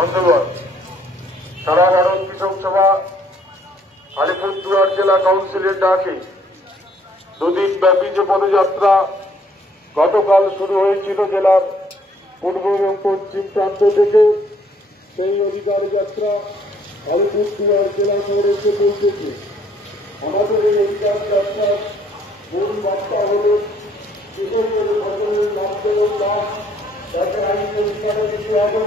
বন্ধুগণ, সারা ভারত কৃষক সভা আলিপুরদুয়ার জেলা কাউন্সিলের ডাকে দুদিন ব্যাপী যে পদযাত্রা গতকাল শুরু হয়েছিল জেলার পূর্ব এবং পশ্চিম প্রান্ত থেকে, সেই অধিকার যাত্রা আলিপুরদুয়ার জেলা শহরে এসে পৌঁছেছে। আমাদের এই অধিকার যাত্রার মূল বার্তা হল কৃষকের ফসলের লাভজনক দাম যাতে আইন অধিকারে দিতে হবে।